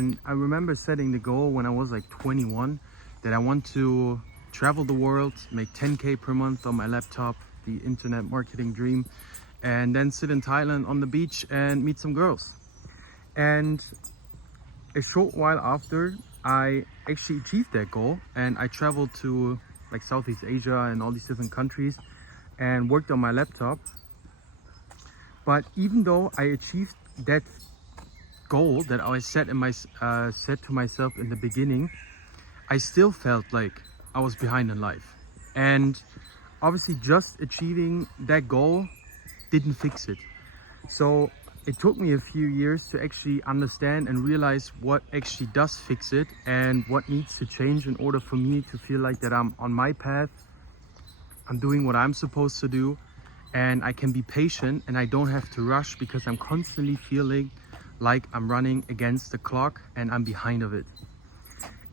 And I remember setting the goal when I was like 21 that I want to travel the world, make 10K per month on my laptop, the internet marketing dream, and then sit in Thailand on the beach and meet some girls. And a short while after, I actually achieved that goal, and I traveled to like Southeast Asia and all these different countries and worked on my laptop. But even though I achieved that goal that I set to myself in the beginning, I still felt like I was behind in life. And obviously just achieving that goal didn't fix it. So it took me a few years to actually understand and realize what actually does fix it and what needs to change in order for me to feel like that I'm on my path, I'm doing what I'm supposed to do, and I can be patient and I don't have to rush because I'm constantly feeling like I'm running against the clock and I'm behind of it.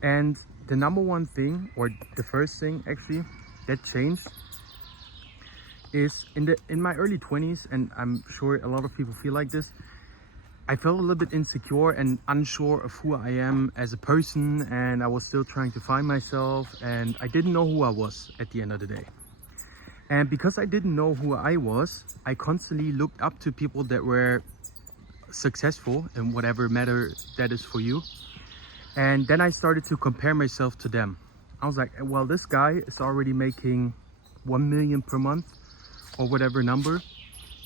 And the number one thing, or the first thing actually that changed, is in my early 20s, and I'm sure a lot of people feel like this, I felt a little bit insecure and unsure of who I am as a person, and I was still trying to find myself, and I didn't know who I was at the end of the day. And because I didn't know who I was, I constantly looked up to people that were successful in whatever matter that is for you. And then I started to compare myself to them. I was like, well, this guy is already making 1 million per month or whatever number.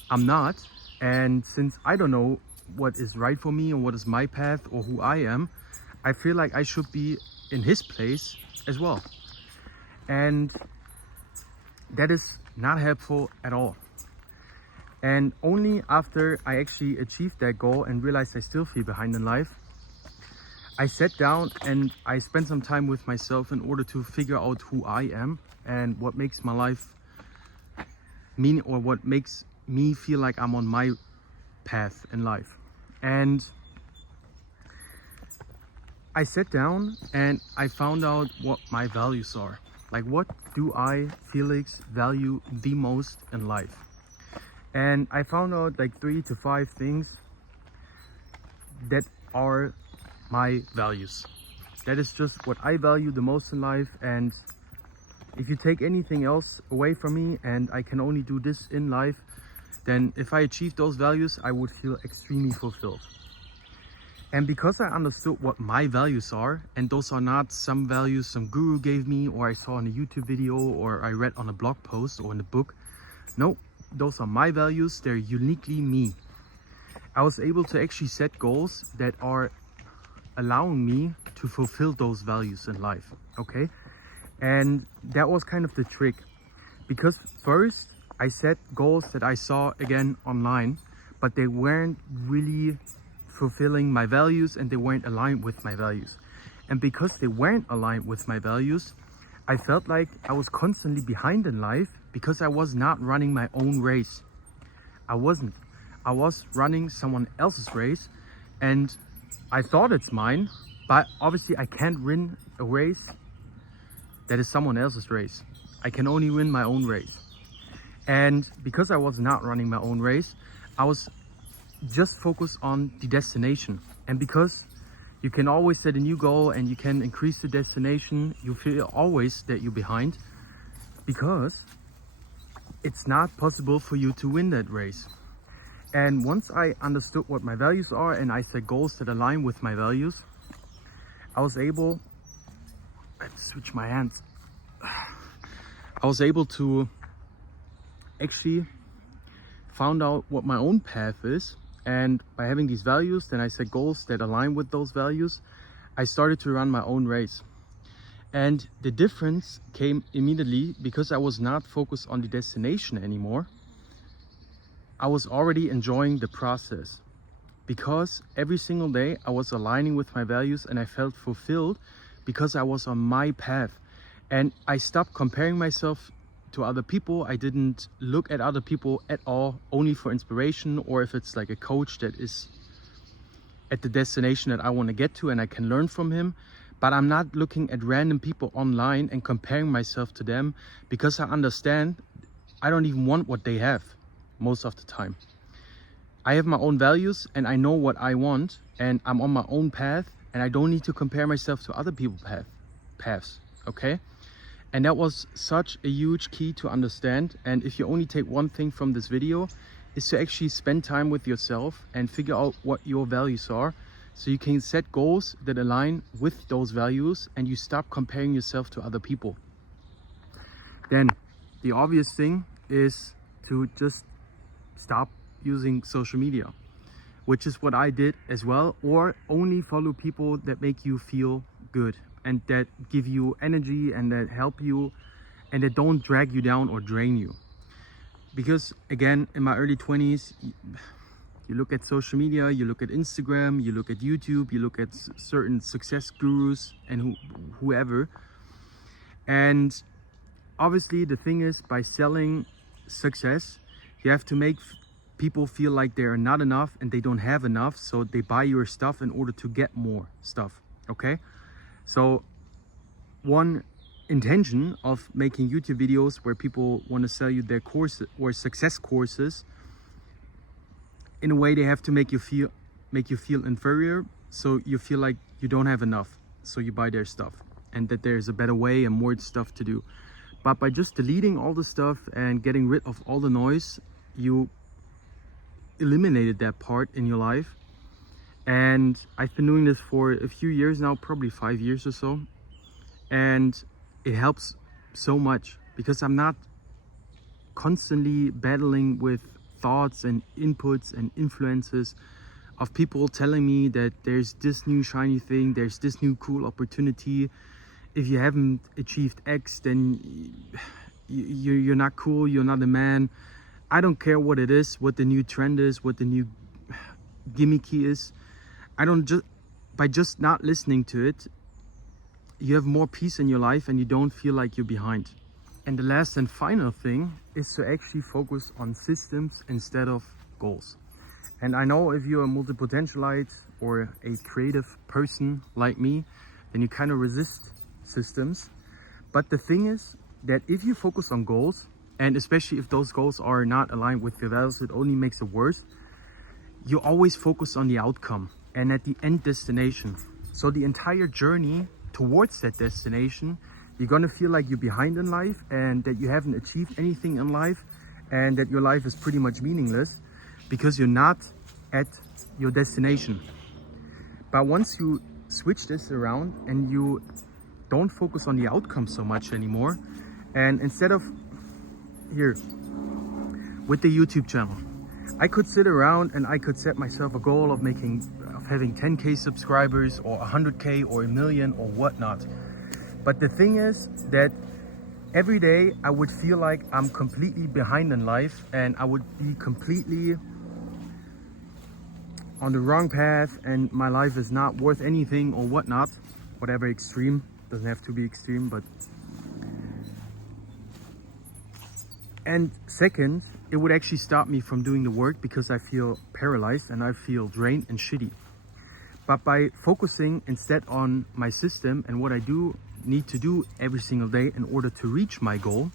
I'm not. And since I don't know what is right for me or what is my path or who I am, I feel like I should be in his place as well. And that is not helpful at all. And only after I actually achieved that goal and realized I still feel behind in life, I sat down and I spent some time with myself in order to figure out who I am and what makes my life mean, or what makes me feel like I'm on my path in life. And I sat down and I found out what my values are. Like, what do I, Felix, value the most in life? And I found out like 3 to 5 things that are my values. That is just what I value the most in life. And if you take anything else away from me and I can only do this in life, then if I achieve those values, I would feel extremely fulfilled. And because I understood what my values are, and those are not some values some guru gave me or I saw in a YouTube video or I read on a blog post or in a book. No, those are my values. They're uniquely me. I was able to actually set goals that are allowing me to fulfill those values in life. Okay. And that was kind of the trick, because first I set goals that I saw again online, but they weren't really fulfilling my values and they weren't aligned with my values. And because they weren't aligned with my values, I felt like I was constantly behind in life because I was not running my own race. I wasn't. I was running someone else's race, and I thought it's mine, but obviously I can't win a race that is someone else's race. I can only win my own race. And because I was not running my own race, I was just focused on the destination. And because you can always set a new goal and you can increase the destination, you feel always that you're behind, because it's not possible for you to win that race. And once I understood what my values are and I set goals that align with my values, I was able, let's switch my hands. I was able to actually found out what my own path is. And by having these values, then I set goals that align with those values. I started to run my own race. And the difference came immediately because I was not focused on the destination anymore. I was already enjoying the process, because every single day I was aligning with my values and I felt fulfilled because I was on my path. And I stopped comparing myself to other people. I didn't look at other people at all, only for inspiration, or if it's like a coach that is at the destination that I want to get to and I can learn from him. But I'm not looking at random people online and comparing myself to them, because I understand I don't even want what they have most of the time. I have my own values and I know what I want, and I'm on my own path, and I don't need to compare myself to other people's paths, okay? And that was such a huge key to understand. And if you only take one thing from this video, is to actually spend time with yourself and figure out what your values are, so you can set goals that align with those values and you stop comparing yourself to other people. Then the obvious thing is to just stop using social media, which is what I did as well, or only follow people that make you feel good and that give you energy and that help you and that don't drag you down or drain you. Because again, in my early 20s, you look at social media, you look at Instagram, you look at YouTube, you look at certain success gurus and whoever. And obviously the thing is, by selling success, you have to make people feel like they are not enough and they don't have enough, so they buy your stuff in order to get more stuff, okay? So one intention of making YouTube videos where people want to sell you their course or success courses, in a way they have to make you feel inferior, so you feel like you don't have enough, so you buy their stuff and that there's a better way and more stuff to do. But by just deleting all the stuff and getting rid of all the noise, you eliminated that part in your life. And I've been doing this for a few years now, probably 5 years or so, and it helps so much because I'm not constantly battling with thoughts and inputs and influences of people telling me that there's this new shiny thing, there's this new cool opportunity. If you haven't achieved X, then you're not cool, you're not a man. I don't care what it is, what the new trend is, what the new gimmicky is. By just not listening to it, you have more peace in your life and you don't feel like you're behind. And the last and final thing is to actually focus on systems instead of goals. And I know if you're a multi-potentialite or a creative person like me, then you kind of resist systems. But the thing is that if you focus on goals, and especially if those goals are not aligned with your values, it only makes it worse. You always focus on the outcome and at the end destination. So the entire journey towards that destination, you're gonna feel like you're behind in life and that you haven't achieved anything in life and that your life is pretty much meaningless because you're not at your destination. But once you switch this around and you don't focus on the outcome so much anymore, and instead of here with the YouTube channel, I could sit around and I could set myself a goal of having 10k subscribers or 100k or 1 million or whatnot. But the thing is that every day I would feel like I'm completely behind in life and I would be completely on the wrong path and my life is not worth anything or whatnot, whatever extreme, doesn't have to be extreme, but. And second, it would actually stop me from doing the work because I feel paralyzed and I feel drained and shitty. But by focusing instead on my system and what I need to do every single day in order to reach my goal,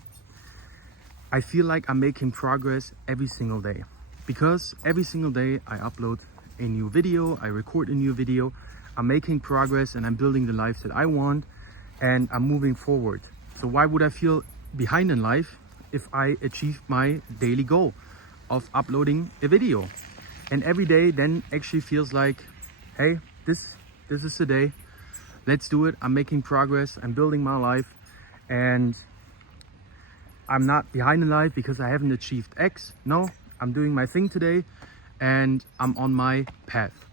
I feel like I'm making progress every single day. Because every single day I upload a new video, I record a new video, I'm making progress and I'm building the life that I want and I'm moving forward. So why would I feel behind in life if I achieve my daily goal of uploading a video? And every day then actually feels like, hey, this is the day, let's do it. I'm making progress, I'm building my life, and I'm not behind in life because I haven't achieved X. No, I'm doing my thing today and I'm on my path.